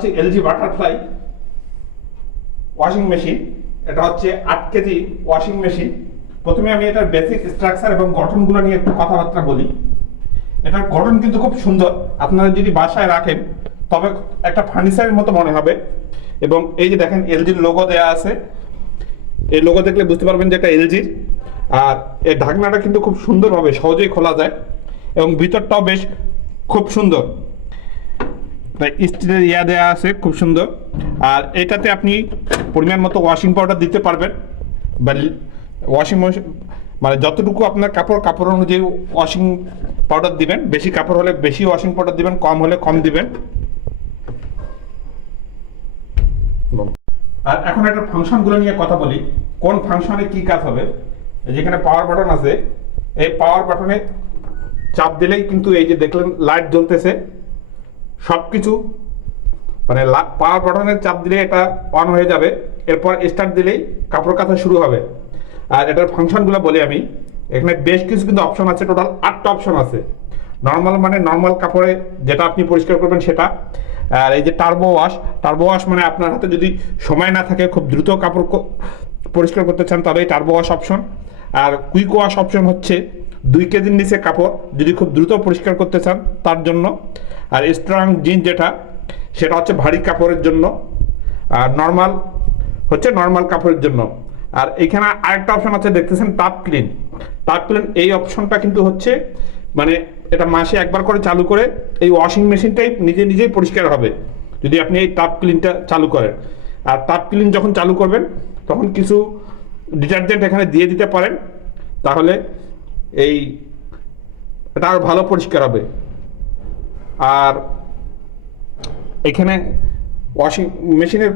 হচ্ছে LG butterfly washing machine. এটা হচ্ছে আট কেজি ওয়াশিং মেশিন। প্রথমে আমি এটার বেসিক স্ট্রাকচার এবং গঠনগুলো নিয়ে একটু কথাবার্তা বলি। এটার গঠন কিন্তু খুব সুন্দর। আপনারা যদি বাসায় রাখেন, তবে একটা ফার্নিচারের মতো মনে হবে। এবং এই যে দেখেন এলজির লোগো দেয়া আছে। এই লোগো দেখলে বুঝতে পারবেন যে এটা এলজির। আর এই ঢাকনাটা কিন্তু খুব সুন্দরভাবে সহজেই খোলা যায়। এবং ভিতরটাও বেশ খুব সুন্দর। তাই স্টিলের ইয়া দেওয়া আছে, খুব সুন্দর। আর এটাতে আপনি পরিমাণ মতো ওয়াশিং পাউডার দিতে পারবেন। বা ওয়াশিং মানে যতটুকু আপনার কাপড় কাপড় অনুযায়ী ওয়াশিং পাউডার দিবেন, বেশি কাপড় হলে বেশি ওয়াশিং পাউডার দিবেন, কম হলে কম দিবেন। আর এখন একটা ফাংশনগুলো নিয়ে কথা বলি। কোন ফাংশনে কি কাজ হবে? যেখানে পাওয়ার বাটন আছে, এই পাওয়ার বাটনে চাপ দিলেই কিন্তু এই যে দেখলেন লাইট জ্বলতেছে। সব কিছু মানে পাওয়ার বাটনের চাপ দিলে এটা অন হয়ে যাবে। এরপর স্টার্ট দিলেই কাপড় কাচা শুরু হবে। আর এটার ফাংশনগুলো বলি আমি। এখানে বেশ কিছু কিন্তু অপশন আছে টোটাল আটটা অপশন আছে। নর্মাল মানে নর্মাল কাপড়ে যেটা আপনি পরিষ্কার করবেন সেটা। আর এই যে টার্বো ওয়াশ টার্বো ওয়াশ মানে আপনার হাতে যদি সময় না থাকে, খুব দ্রুত কাপড় পরিষ্কার করতে চান তবে এই টার্বো ওয়াশ অপশন আর কুইক ওয়াশ অপশন হচ্ছে দুই কেজির নিচে কাপড় যদি খুব দ্রুত পরিষ্কার করতে চান, তার জন্য। আর স্ট্রং জিন্স যেটা, সেটা হচ্ছে ভারী কাপড়ের জন্য। আর নর্মাল হচ্ছে নর্মাল কাপড়ের জন্য। আর এখানে আরেকটা অপশন আছে, দেখতেছেন টাপ ক্লিন টাপ ক্লিন এই অপশনটা কিন্তু হচ্ছে মানে এটা মাসে একবার করে চালু করে, এই ওয়াশিং মেশিনটাই নিজে নিজেই পরিষ্কার হবে, যদি আপনি এই টাপ ক্লিনটা চালু করেন। আর টাপ ক্লিন যখন চালু করবেন, তখন কিছু ডিটারজেন্ট এখানে দিয়ে দিতে পারেন, তাহলে এই, এটা আরও ভালো পরিষ্কার হবে। আর এখানে ওয়াশিং মেশিনের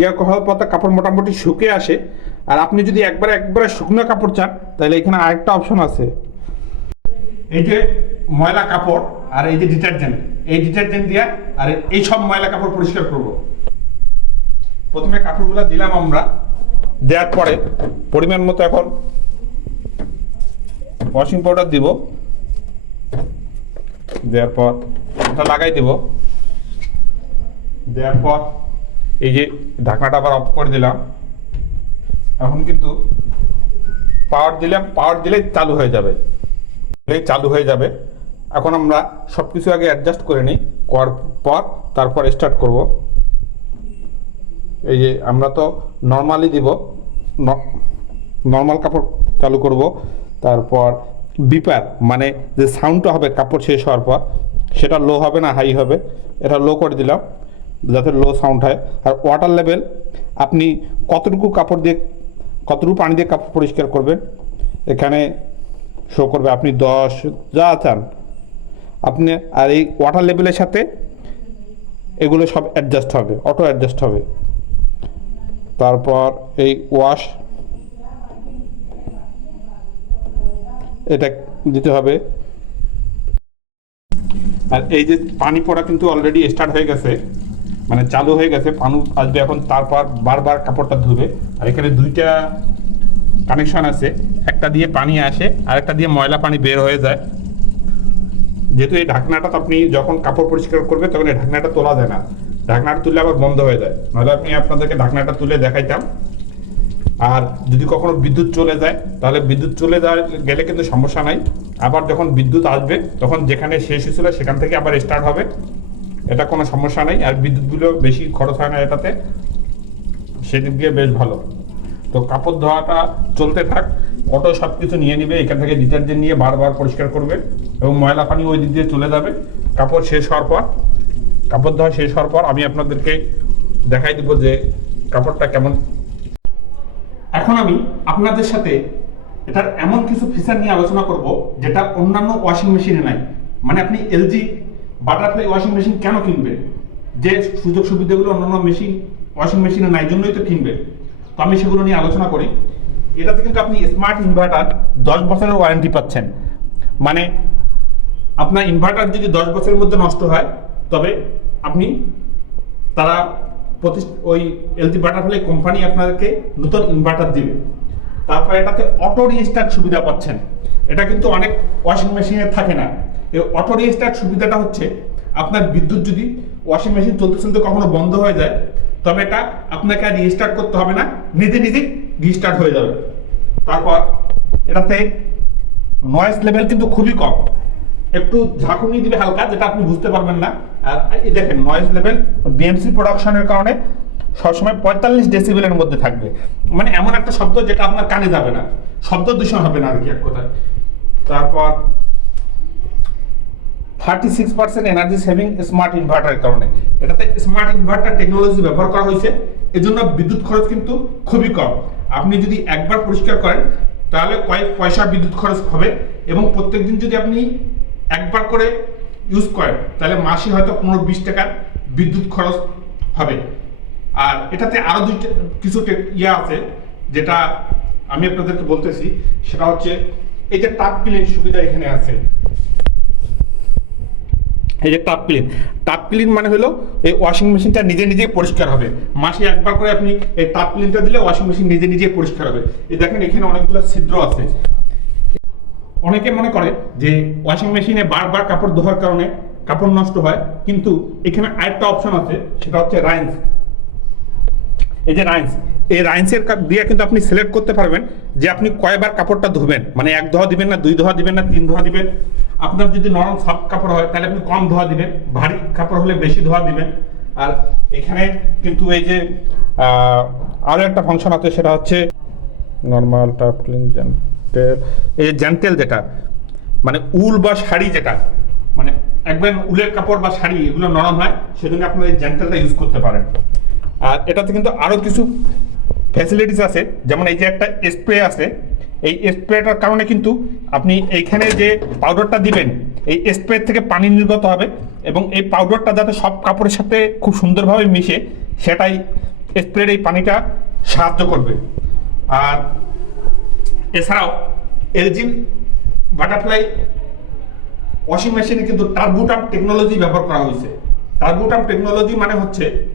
ইয়ে হওয়ার পর কাপড় মোটামুটি শুকিয়ে আসে। আর আপনি যদি একবারে একবারে শুকনো কাপড় চান, তাহলে এখানে আরেকটা অপশন আছে। এই যে ময়লা কাপড় আর এই যে ডিটারজেন্ট এই ডিটারজেন্ট দিয়া আর এই সব ময়লা কাপড় পরিষ্কার করব। প্রথমে কাপড়গুলো দিলাম আমরা, দেওয়ার পরে পরিমাণ মতো এখন ওয়াশিং পাউডার দিব। দেওয়ার পর ওটা লাগাই দিব। দেওয়ার পর এই যে ঢাকনাটা আবার অফ করে দিলাম। এখন কিন্তু পাওয়ার দিলাম পাওয়ার দিলেই চালু হয়ে যাবে। চালু হয়ে যাবে। এখন আমরা সব কিছু আগে অ্যাডজাস্ট করে নিই। করার পর তারপর স্টার্ট করব। এই যে আমরা তো নর্মালি দিব। নর্মাল কাপড় চালু করব। তারপর বিপার মানে যে সাউন্ডটা হবে, কাপড় শেষ হওয়ার পর, সেটা লো হবে না হাই হবে, এটা লো করে দিলাম, যাতে লো সাউন্ড হয়। আর ওয়াটার লেভেল আপনি কতটুকু কাপড় দিয়ে, কতটুকু পানি দিয়ে কাপড় পরিষ্কার করবেন, এখানে শো করবে আপনি দশ, যা চান। আপনি, আর এই ওয়াটার লেভেলের সাথে এগুলো সব অ্যাডজাস্ট হবে অটো অ্যাডজাস্ট হবে। তারপর এই ওয়াশ এটা দিতে হবে। আর এই যে পানি পড়া কিন্তু অলরেডি স্টার্ট হয়ে গেছে মানে চালু হয়ে গেছে, পানু আসবে এখন, তারপর বারবার কাপড়টা ধুবে। আর এখানে দুইটা কানেকশন আছে, একটা দিয়ে পানি আসে, আর একটা দিয়ে ময়লা পানি বের হয়ে যায়। যেহেতু এই ঢাকনাটা আপনি যখন কাপড় পরিষ্কার করবে, তখন এই ঢাকনাটা তোলা যায় না। ঢাকনাটা তুললে আবার বন্ধ হয়ে যায়। নাহলে আপনি আপনাদেরকে ঢাকনাটা তুলে দেখাইতাম। আর যদি কখনো বিদ্যুৎ চলে যায়, তাহলে বিদ্যুৎ চলে যায়, গেলে কিন্তু সমস্যা নাই। আবার যখন বিদ্যুৎ আসবে, তখন যেখানে শেষ হয়েছিল, সেখান থেকে আবার স্টার্ট হবে। এটা কোনো সমস্যা নেই। আর বিদ্যুৎগুলো বেশি খরচ হয় না এটাতে। সেদিক দিয়ে বেশ ভালো। তো কাপড় ধোয়াটা চলতে থাক, অটো সব কিছু নিয়ে নিবে, এখান থেকে ডিটারজেন্ট নিয়ে বারবার পরিষ্কার করবে এবং ময়লা পানি ওই দিক দিয়ে চলে যাবে। কাপড় শেষ হওয়ার পর, কাপড় ধোয়া শেষ হওয়ার পর আমি আপনাদেরকে দেখাই দিব যে কাপড়টা কেমন এখন আমি আপনাদের সাথে এটার এমন কিছু ফিচার নিয়ে আলোচনা করব যেটা অন্যান্য ওয়াশিং মেশিনে নাই। মানে আপনি এলজি বাটারফ্লাই ওয়াশিং মেশিন কেন কিনবেন? যে সুযোগ সুবিধাগুলো অন্যান্য মেশিন ওয়াশিং মেশিনে নাই জন্যই তো কিনবেন। তো আমি সেগুলো নিয়ে আলোচনা করি। এটাতে কিন্তু আপনি স্মার্ট ইনভার্টার দশ বছরের ওয়ারেন্টি পাচ্ছেন। মানে আপনার ইনভার্টার যদি দশ বছরের মধ্যে নষ্ট হয়, তবে আপনি তারা ওই এলজি বাটারফ্লাই কোম্পানি আপনাদেরকে নতুন ইনভার্টার দিবে। তারপর এটাতে অটো রিস্টার্ট সুবিধা পাচ্ছেন। এটা কিন্তু অনেক ওয়াশিং মেশিনে থাকে না। এই অটো রিস্টার্ট সুবিধাটা হচ্ছে, আপনার বিদ্যুৎ যদি ওয়াশিং মেশিন চলতে চলতে কখনো বন্ধ হয়ে যায়, তবে এটা আপনাকে আর রিস্টার্ট করতে হবে না, নিজে নিজেই রিস্টার্ট হয়ে যাবে। তারপর এটাতে নয়েজ লেভেল কিন্তু খুবই কম। একটু ঝাঁকুনি দিবে হালকা, যেটা আপনি বুঝতে পারবেন না। দেখেন নয়েজ লেভেল বিএমসি প্রোডাকশনের কারণে সবসময় পঁয়তাল্লিশ ডেসিবেলের মধ্যে থাকবে। মানে এমন একটা শব্দ যেটা আপনার কানে যাবে না। শব্দ দূষণ হবে না আর কি এক কথায়। তারপর thirty six percent energy saving smart ইনভার্টারের কারণে। এটাতে স্মার্ট ইনভার্টার টেকনোলজি ব্যবহার করা হয়েছে। এজন্য বিদ্যুৎ খরচ কিন্তু খুবই কম। আপনি যদি একবার পরিষ্কার করেন, তাহলে কয়েক পয়সা বিদ্যুৎ খরচ হবে এবং প্রত্যেকদিন যদি আপনি একবার করে ইউজ করেন তাহলে মাসে হয়তো পনেরো বিশ টাকার বিদ্যুৎ খরচ হবে। আর এটাতে আরও দুইটা, কিছু ইয়ে আছে, যেটা আমি আপনাদেরকে বলতেছি, সেটা হচ্ছে এই যে টাপ ক্লিন সুবিধা এখানে আছে। এই যে টাপ ক্লিন টাপ ক্লিন মানে হলো এই ওয়াশিং মেশিনটা নিজে নিজে পরিষ্কার হবে। মাসে একবার করে আপনি এই টাপ ক্লিনটা দিলে ওয়াশিং মেশিন নিজে নিজে পরিষ্কার হবে। এই দেখেন এখানে অনেকগুলো ছিদ্র আছে। অনেকে মনে করে যে ওয়াশিং মেশিনে বারবার কাপড় ধোয়ার কারণে কাপড় নষ্ট হয়, কিন্তু এখানে আরেকটা অপশন আছে, সেটা হচ্ছে রাইন্স এই যে রাইন্স এই রাইন্সের দিয়ে কিন্তু আপনি সিলেক্ট করতে পারবেন যে আপনি কয়বার কাপড়টা ধোবেন। মানে এক ধোয়া দিবেন না, দুই ধোয়া দিবেন না, তিন ধোয়া দিবেন। আপনার যদি নরম সফট কাপড় হয়, তাহলে আপনি কম ধোয়া দিবেন, ভারী কাপড় হলে বেশি ধোয়া দিবেন। আর এখানে কিন্তু এই যে আরও একটা ফাংশন আছে, সেটা হচ্ছে নর্মাল টাপ ক্লিন জেন্টেল এই যে জেন্টেল যেটা মানে উল বা শাড়ি যেটা মানে একবার উলের কাপড় বা শাড়ি এগুলো নরম হয়, সেজন্য আপনারা এই জেন্টেলটা ইউজ করতে পারেন। আর এটাতে কিন্তু আরও কিছু ফ্যাসিলিটিস আছে, যেমন এই যে একটা স্প্রে আছে, এই স্প্রেটার কারণে কিন্তু আপনি এইখানে যে পাউডারটা দিবেন, এই স্প্রে থেকে পানি নির্গত হবে এবং এই পাউডারটা যাতে সব কাপড়ের সাথে খুব সুন্দরভাবে মিশে, সেটাই স্প্রের এই পানিটা সাহায্য করবে। আর এছাড়াও এলজিন, বাটারফ্লাই, ওয়াশিং মেশিনে কিন্তু টার্বোটাম টেকনোলজি ব্যবহার করা হয়েছে। টার্বোটাম টেকনোলজি মানে হচ্ছে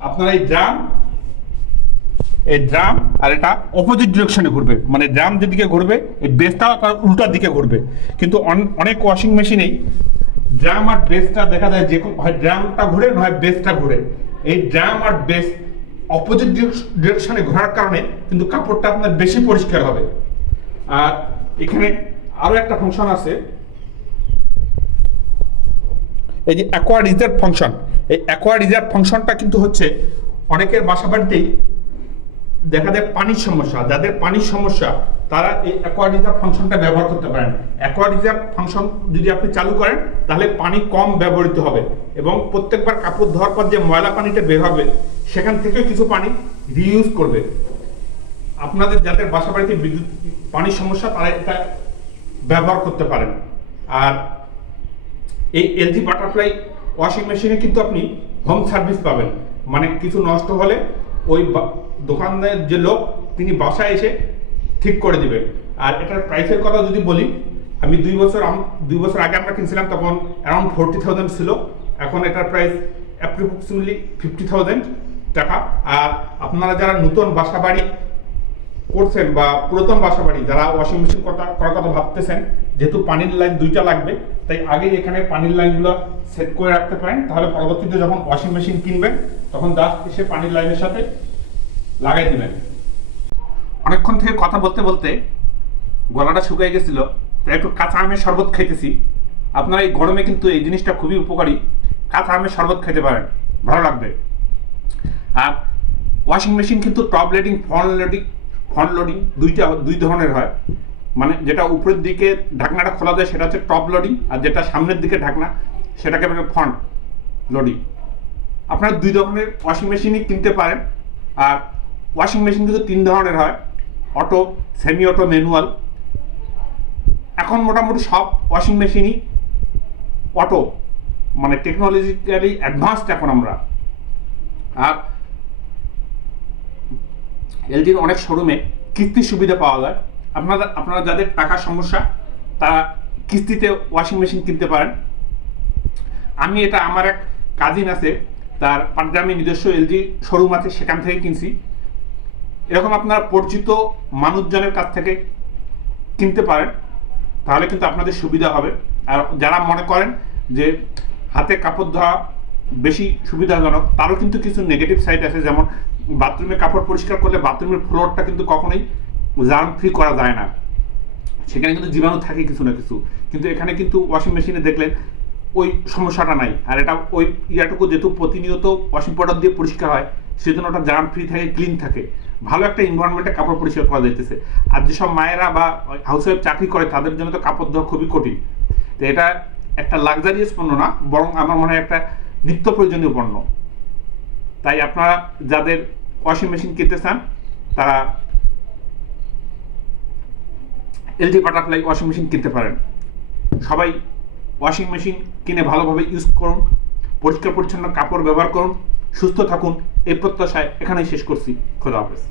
আপনার এই ড্রাম এই ড্রাম আর এটা অপোজিট ডিরেকশনে ঘুরবে। মানে ড্রাম যেদিকে ঘুরবে, এই বেসটা তার উল্টার দিকে ঘুরবে। কিন্তু অন- অনেক ওয়াশিং মেশিনেই ড্রাম আর বেসটা দেখা যায় যে হয় ড্রামটা ঘুরে নয় বেসটা ঘুরে। এই ড্রাম আর বেস অপোজিট ডিরেকশনে ঘোরার কারণে কিন্তু কাপড়টা আপনার বেশি পরিষ্কার হবে। আর এখানে আরও একটা ফাংশন আছে। এই যে অ্যাকোয়া রিজার্ভ ফাংশন এই অ্যাকোয়া রিজার্ভ ফাংশনটা কিন্তু হচ্ছে অনেকের বাসা বাড়িতেই দেখা যায় পানির সমস্যা, যাদের পানির সমস্যা, তারা এই অ্যাকোয়া রিজার্ভ ফাংশনটা ব্যবহার করতে পারেন। অ্যাকোয়া রিজার্ভ ফাংশন যদি আপনি চালু করেন, তাহলে পানি কম ব্যবহৃত হবে এবং প্রত্যেকবার কাপড় ধোয়ার পর যে ময়লা পানিটা বের হবে, সেখান থেকেও কিছু পানি রিইউজ করবে। আপনাদের যাদের বাসা বাড়িতে বিদ্যুৎ, পানির সমস্যা, তারা এটা ব্যবহার করতে পারেন। আর এই এলজি বাটারফ্লাই ওয়াশিং মেশিনে কিন্তু আপনি হোম সার্ভিস পাবেন। মানে কিছু নষ্ট হলে ওই দোকানদার যে লোক, তিনি বাসায় এসে ঠিক করে দিবেন আর এটার প্রাইসের কথা যদি বলি, আমি দুই বছর দুই বছর আগে আমরা কিনছিলাম, তখন অ্যারাউন্ড ফোরটি থাউজেন্ড ছিল। এখন এটার প্রাইস অ্যাপ্রক্সিমেটলি ফিফটি থাউজেন্ড টাকা। আর আপনারা যারা নতুন বাসা বাড়ি করছেন বা পুরাতন বাসা বাড়ি যারা ওয়াশিং মেশিন কথা করার কথা ভাবতেছেন, যেহেতু পানির লাইন দুইটা লাগবে, তাই আগেই এখানে পানির লাইনগুলো সেট করে রাখতে পারেন। তাহলে পরবর্তীতে যখন ওয়াশিং মেশিন কিনবেন, তখন জাস্ট এসে পানির লাইনের সাথে লাগাই দিবেন। অনেকক্ষণ থেকে কথা বলতে বলতে গলাটা শুকিয়ে গেছিল, তাই একটু কাঁচা আমের শরবত খাইতেছি। আপনারা এই গরমে কিন্তু এই জিনিসটা খুবই উপকারী। কাঁচা আমের শরবত খেতে পারেন, ভালো লাগবে। আর ওয়াশিং মেশিন কিন্তু top loading front loading front loading দুইটা, দুই ধরনের হয়। মানে যেটা উপরের দিকে ঢাকনাটা খোলা যায়, সেটা হচ্ছে টপ লোডিং আর যেটা সামনের দিকে ঢাকনা, সেটাকে বলে ফ্রন্ট লোডিং আপনারা দুই ধরনের ওয়াশিং মেশিনই কিনতে পারেন। আর ওয়াশিং মেশিন কিন্তু তিন ধরনের হয় অটো সেমি অটো ম্যানুয়াল এখন মোটামুটি সব ওয়াশিং মেশিনই অটো মানে টেকনোলজিক্যালি অ্যাডভান্সড এখন আমরা। আর এলজির অনেক শোরুমে কিস্তির সুবিধা পাওয়া যায়। আপনারা আপনারা যাদের টাকার সমস্যা, তারা কিস্তিতে ওয়াশিং মেশিন কিনতে পারেন। আমি এটা আমার এক কাজিন আছে, তার পাটগ্রামে নিজস্ব এলজি শোরুম আছে, সেখান থেকে কিনছি। এরকম আপনারা পরিচিত মানুষজনের কাছ থেকে কিনতে পারেন, তাহলে কিন্তু আপনাদের সুবিধা হবে। আর যারা মনে করেন যে হাতে কাপড় ধোয়া বেশি সুবিধাজনক, তারও কিন্তু কিছু নেগেটিভ সাইড আছে, যেমন বাথরুমে কাপড় পরিষ্কার করলে বাথরুমের ফ্লোরটা কিন্তু কখনোই জার্ম ফ্রি করা যায় না। সেখানে কিন্তু জীবাণু থাকে কিছু না কিছু। কিন্তু এখানে কিন্তু ওয়াশিং মেশিনে দেখলেন ওই সমস্যাটা নাই। আর এটা ওই ইয়াটুকু যেহেতু প্রতিনিয়ত ওয়াশিং পাউডার দিয়ে পরিষ্কার হয়, সেজন্য ওটা জার্ম ফ্রি থাকে ক্লিন থাকে। ভালো একটা এনভায়রনমেন্টে কাপড় পরিষ্কার করা যাইতেছে। আর যেসব মায়েরা বা হাউস ওয়াইফ চাকরি করে, তাদের জন্য তো কাপড় ধোয়া খুবই কঠিন। তো এটা একটা লাক্সারিয়াস পণ্য না, বরং আমার মনে হয় একটা নিত্য প্রয়োজনীয় পণ্য। তাই আপনারা যাদের ওয়াশিং মেশিন কিনতে চান, তারা এলজি বাটারফ্লাই ওয়াশিং মেশিন কিনতে পারেন। সবাই ওয়াশিং মেশিন কিনে ভালোভাবে ইউজ করুন, পরিষ্কার পরিচ্ছন্ন কাপড় ব্যবহার করুন, সুস্থ থাকুন, এই প্রত্যাশায় এখানেই শেষ করছি। খোদা হাফেজ।